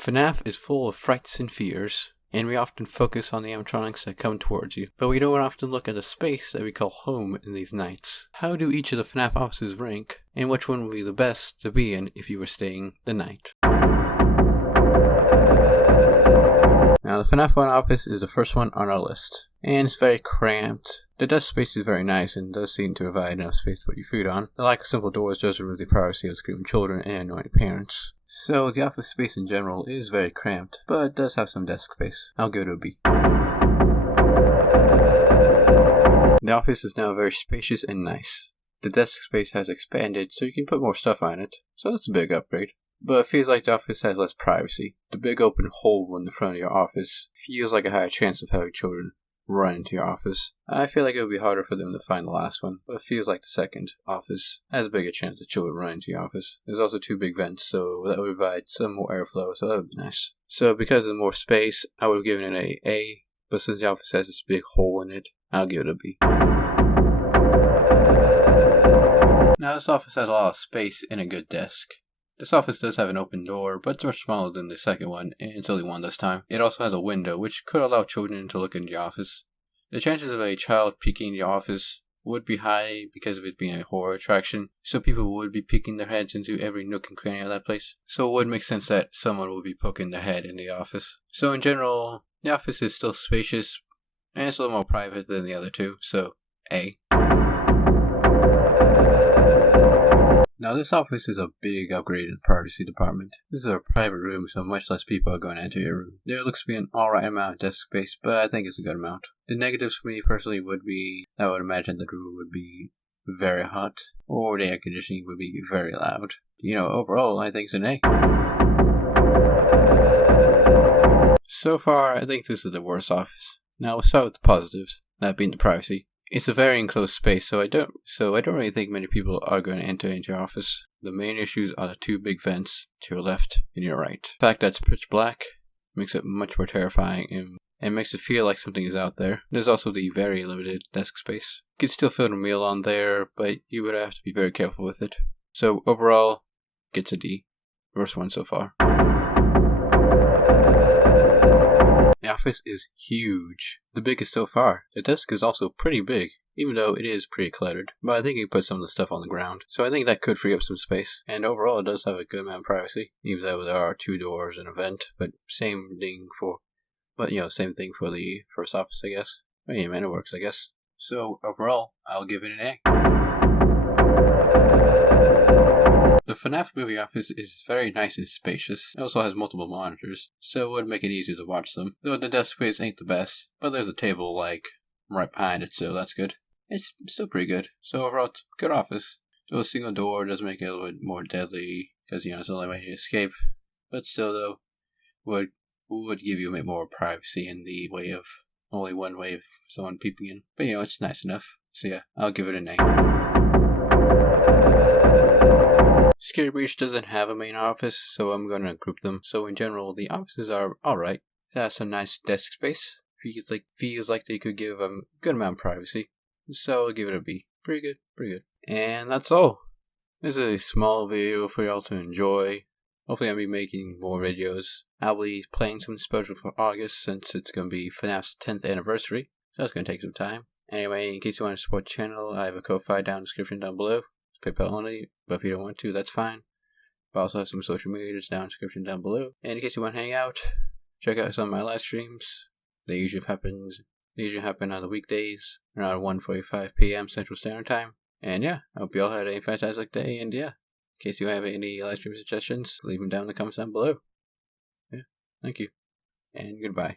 Fnaf is full of frights and fears, and we often focus on the animatronics that come towards you, but we don't often look at the space that we call home in these nights. How do each of the Fnaf offices rank, and which one would be the best to be in if you were staying the night? Now, the Fnaf 1 office is the first one on our list, and it's very cramped. The desk space is very nice and does seem to provide enough space to put your food on. The lack of simple doors does remove the privacy of screaming children and annoying parents. So the office space in general is very cramped, but it does have some desk space. I'll give it a B. The office is now very spacious and nice. The desk space has expanded so you can put more stuff on it, so that's a big upgrade. But it feels like the office has less privacy. The big open hole in the front of your office feels like a higher chance of having children run into your office. I feel like it would be harder for them to find the last one, but it feels like the second office has a bigger chance of children running into your office. There's also 2 big vents, so that would provide some more airflow, so that would be nice. So because of more space, I would have given it an A, but since the office has this big hole in it, I'll give it a B. Now this office has a lot of space and a good desk. This office does have an open door, but it's much smaller than the second one, and it's only one this time. It also has a window, which could allow children to look into the office. The chances of a child peeking in the office would be high because of it being a horror attraction, so people would be peeking their heads into every nook and cranny of that place. So it would make sense that someone would be poking their head in the office. So in general, the office is still spacious, and it's a little more private than the other two, so A. Now this office is a big upgrade in the privacy department. This is a private room, so much less people are going to enter your room. There looks to be an alright amount of desk space, but I think it's a good amount. The negatives for me personally would be, I would imagine the room would be very hot, or the air conditioning would be very loud. Overall, I think it's an A. So far, I think this is the worst office. Now we'll start with the positives, that being the privacy. It's a very enclosed space, so I don't really think many people are going to enter into your office. The main issues are the 2 big vents to your left and your right. The fact that it's pitch black makes it much more terrifying and makes it feel like something is out there. There's also the very limited desk space. You could still fit a meal on there, but you would have to be very careful with it. So overall, gets a D. Worst one so far. The office is huge. The biggest so far. The desk is also pretty big, even though it is pretty cluttered. But I think you can put some of the stuff on the ground. So I think that could free up some space. And overall it does have a good amount of privacy, even though there are 2 doors and a vent. But same thing for the first office, I guess. It works, I guess. So overall, I'll give it an A. The Fnaf movie office is very nice and spacious. It also has multiple monitors, so it would make it easier to watch them. Though the desk space ain't the best, but there's a table, right behind it, so that's good. It's still pretty good. So overall, it's a good office. Though a single door does make it a little bit more deadly, because, it's the only way to escape. But still, though, would give you a bit more privacy in the way of only one way of someone peeping in. But, it's nice enough. So yeah, I'll give it an A. Scary Breach doesn't have a main office, so I'm going to group them. So in general, the offices are alright. It has some nice desk space. Feels like they could give a good amount of privacy. So I'll give it a B. Pretty good. And that's all. This is a small video for y'all to enjoy. Hopefully I'll be making more videos. I'll be playing something special for August since it's going to be FNAF's 10th anniversary. So that's going to take some time. Anyway, in case you want to support the channel, I have a Ko-Fi down in the description down below. PayPal only, but if you don't want to, that's fine. But I also have some social medias down in the description down below. And in case you want to hang out, check out some of my live streams. They usually happen on the weekdays around 1:45 p.m. Central Standard Time. And yeah, I hope you all had a fantastic day. And yeah, in case you have any live stream suggestions, leave them down in the comments down below. Yeah, thank you. And goodbye.